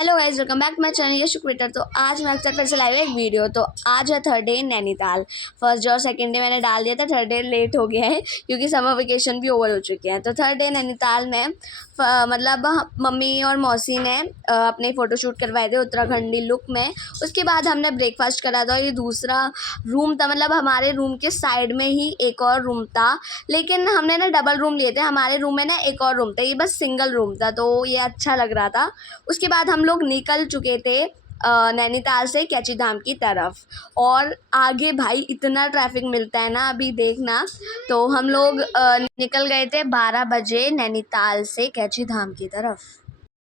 Hello guys, welcome back to my channel Yash creator. तो आज मैं अक्सर फिर से लाइव एक वीडियो। तो आज है third day in Nainital. First day और सेकंड डे मैंने डाल दिया था, थर्ड डे लेट हो गया है क्योंकि समर वेकेशन भी ओवर हो चुके हैं। तो थर्ड डे नैनीताल में मतलब मम्मी और मौसी ने अपने फ़ोटोशूट करवाए थे उत्तराखंडी लुक में। उसके बाद हमने ब्रेकफास्ट करा था और ये दूसरा रूम था, मतलब हमारे रूम के साइड में ही एक और रूम था, लेकिन हमने ना डबल रूम लिए थे। हमारे रूम में ना एक और रूम था, ये बस सिंगल रूम था, तो ये अच्छा लग रहा था। उसके बाद हम लोग निकल चुके थे नैनीताल से कैची धाम की तरफ। और आगे भाई इतना ट्रैफिक मिलता है ना, अभी देखना। तो हम लोग निकल गए थे 12 बजे नैनीताल से कैची धाम की तरफ।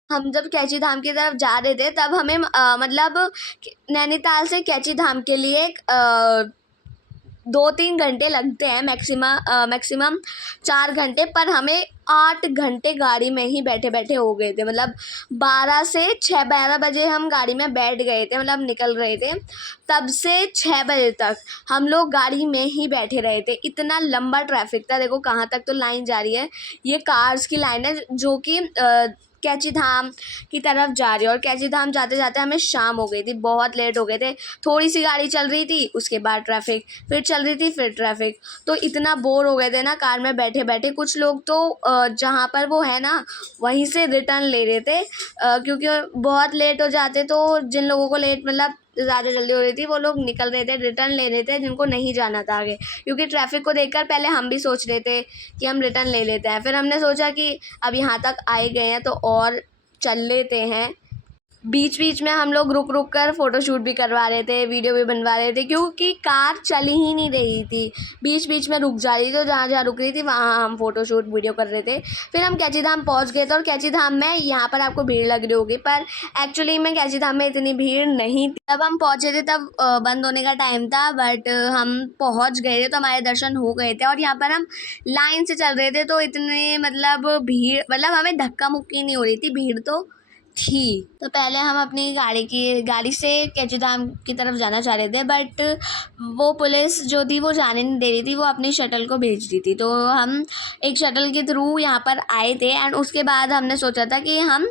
हम जब कैची धाम की तरफ जा रहे थे तब हमें मतलब नैनीताल से कैची धाम के लिए 2-3 घंटे लगते हैं, मैक्सिमम 4 घंटे, पर हमें 8 घंटे गाड़ी में ही बैठे बैठे हो गए थे। मतलब 12 बजे हम गाड़ी में बैठ गए थे, मतलब निकल रहे थे, तब से 6 बजे तक हम लोग गाड़ी में ही बैठे रहे थे। इतना लंबा ट्रैफिक था, देखो कहाँ तक तो लाइन जा रही है। ये कार्स की लाइन है जो कि कैची धाम की तरफ जा रही है। और कैची धाम जाते जाते हमें शाम हो गई थी, बहुत लेट हो गए थे। थोड़ी सी गाड़ी चल रही थी, उसके बाद ट्रैफिक, फिर चल रही थी, फिर ट्रैफिक। तो इतना बोर हो गए थे ना कार में बैठे बैठे। कुछ लोग तो जहाँ पर वो है ना वहीं से रिटर्न ले रहे थे, क्योंकि बहुत लेट हो जाते। तो जिन लोगों को लेट मतलब ज़्यादा जल्दी हो रही थी, वो लोग निकल रहे थे, रिटर्न ले रहे थे, जिनको नहीं जाना था आगे। क्योंकि ट्रैफिक को देखकर पहले हम भी सोच रहे थे कि हम रिटर्न ले लेते हैं, फिर हमने सोचा कि अब यहाँ तक आए गए हैं तो और चल लेते हैं। बीच बीच में हम लोग रुक रुक कर फ़ोटोशूट भी करवा रहे थे, वीडियो भी बनवा रहे थे, क्योंकि कार चल ही नहीं रही थी, बीच बीच में रुक जा रही थी। तो जहाँ जहाँ रुक रही थी वहाँ हम फ़ोटोशूट वीडियो कर रहे थे। फिर हम कैची धाम पहुँच गए थे। और कैची धाम में यहाँ पर आपको भीड़ लग रही होगी, पर एक्चुअली में कैची धाम में इतनी भीड़ नहीं थी। तब हम पहुँचे थे तब बंद होने का टाइम था, बट हम पहुँच गए थे तो हमारे दर्शन हो गए थे। और यहाँ पर हम लाइन से चल रहे थे, तो इतने मतलब भीड़, मतलब हमें धक्का मुक्की नहीं हो रही थी, भीड़ तो थी। तो पहले हम अपनी गाड़ी से कैची धाम की तरफ जाना चाह रहे थे, बट वो पुलिस जो थी वो जाने नहीं दे रही थी, वो अपनी शटल को भेज रही थी। तो हम एक शटल के थ्रू यहाँ पर आए थे। एंड उसके बाद हमने सोचा था कि हम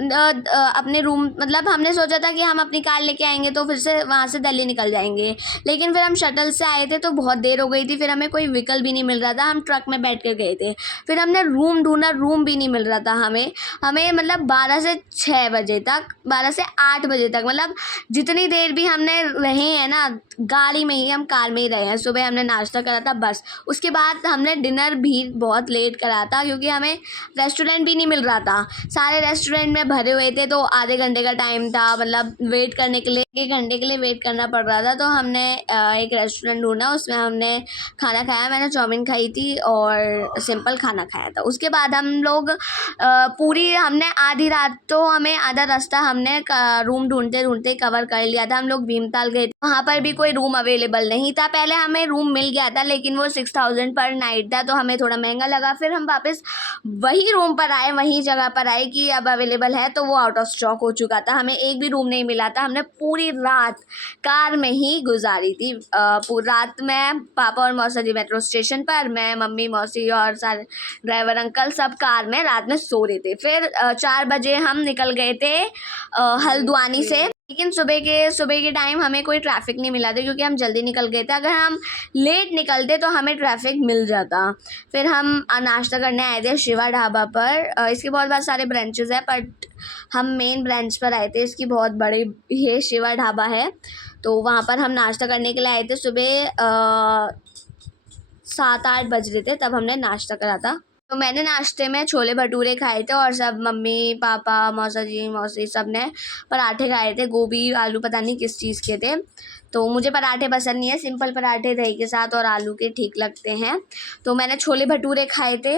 अपने रूम, मतलब हमने सोचा था कि हम अपनी कार लेके आएंगे तो फिर से वहाँ से दिल्ली निकल जाएंगे। लेकिन फिर हम शटल से आए थे तो बहुत देर हो गई थी, फिर हमें कोई व्हीकल भी नहीं मिल रहा था, हम ट्रक में बैठ के गए थे। फिर हमने रूम ढूंढा, रूम भी नहीं मिल रहा था हमें मतलब 12 से 6 बजे तक, 12 से 8 बजे तक, मतलब जितनी देर भी हमने रहे हैं ना गाड़ी में ही, हम कार में ही रहे हैं। सुबह हमने नाश्ता करा था बस, उसके बाद हमने डिनर भी बहुत लेट करा था, क्योंकि हमें रेस्टोरेंट भी नहीं मिल रहा था। सारे रेस्टोरेंट में भरे हुए थे, तो आधे घंटे का टाइम था, मतलब वेट करने के लिए 1 घंटे के लिए वेट करना पड़ रहा था। तो हमने एक रेस्टोरेंट ढूंढा, उसमें हमने खाना खाया। मैंने चाउमीन खाई थी और सिंपल खाना खाया था। उसके बाद हम लोग पूरी हमने आधी रात, तो हमें आधा रास्ता हमने रूम ढूंढते ढूंढते कवर कर लिया था। हम लोग भीमताल गए थे, वहाँ पर भी कोई रूम अवेलेबल नहीं था। पहले हमें रूम मिल गया था, लेकिन वो 6000 पर नाइट था, तो हमें थोड़ा महंगा लगा। फिर हम वापस वही रूम पर आए, वही जगह पर आए कि अब अवेलेबल है, तो वो आउट ऑफ स्टॉक हो चुका था। हमें एक भी रूम नहीं मिला था। हमने पूरी रात कार में ही गुजारी थी। पूरी रात में पापा और मौसा जी मेट्रो स्टेशन पर, मैं, मम्मी, मौसी और सारे ड्राइवर अंकल सब कार में रात में सो रहे थे। फिर 4 बजे हम निकल गए थे हल्द्वानी से। लेकिन सुबह के टाइम हमें कोई ट्रैफिक नहीं मिला था, क्योंकि हम जल्दी निकल गए थे। अगर हम लेट निकलते तो हमें ट्रैफिक मिल जाता। फिर हम नाश्ता करने आए थे शिवा ढाबा पर। इसके बहुत सारे ब्रांचेस है, बट हम मेन ब्रांच पर आए थे। इसकी बहुत बड़ी ये शिवा ढाबा है, तो वहाँ पर हम नाश्ता करने के लिए आए थे। सुबह 7-8 बज रहे थे, तब हमने नाश्ता करा था। तो मैंने नाश्ते में छोले भटूरे खाए थे, और सब मम्मी, पापा, मौसा जी, मौसी सब ने पराठे खाए थे, गोभी आलू पता नहीं किस चीज़ के थे। तो मुझे पराठे पसंद नहीं है, सिंपल पराठे दही के साथ और आलू के ठीक लगते हैं। तो मैंने छोले भटूरे खाए थे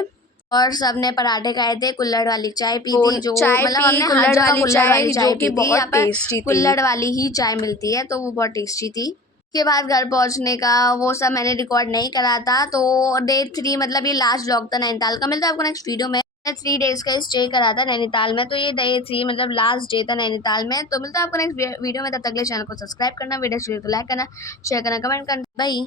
और सब ने पराठे खाए थे। कुल्हड़ वाली चाय पी थी, जो मतलब हमने हर जगह कुल्हड़ वाली चाय पी थी। यहाँ पर कुल्हड़ वाली ही चाय मिलती है, तो वो बहुत टेस्टी थी। के बाद घर पहुंचने का वो सब मैंने रिकॉर्ड नहीं करा था। तो डे 3, मतलब ये लास्ट व्लॉग था नैनीताल का। मिलता है आपको नेक्स्ट वीडियो में। मैंने 3 डेज़ का स्टे करा था नैनीताल में, तो ये डे 3 मतलब लास्ट डे था नैनीताल में। तो मिलता है आपको नेक्स्ट वीडियो में। तब तक के लिए चैनल को सब्सक्राइब करना, वीडियो अच्छी लगे तो लाइक करना, शेयर करना, कमेंट करना। बाय।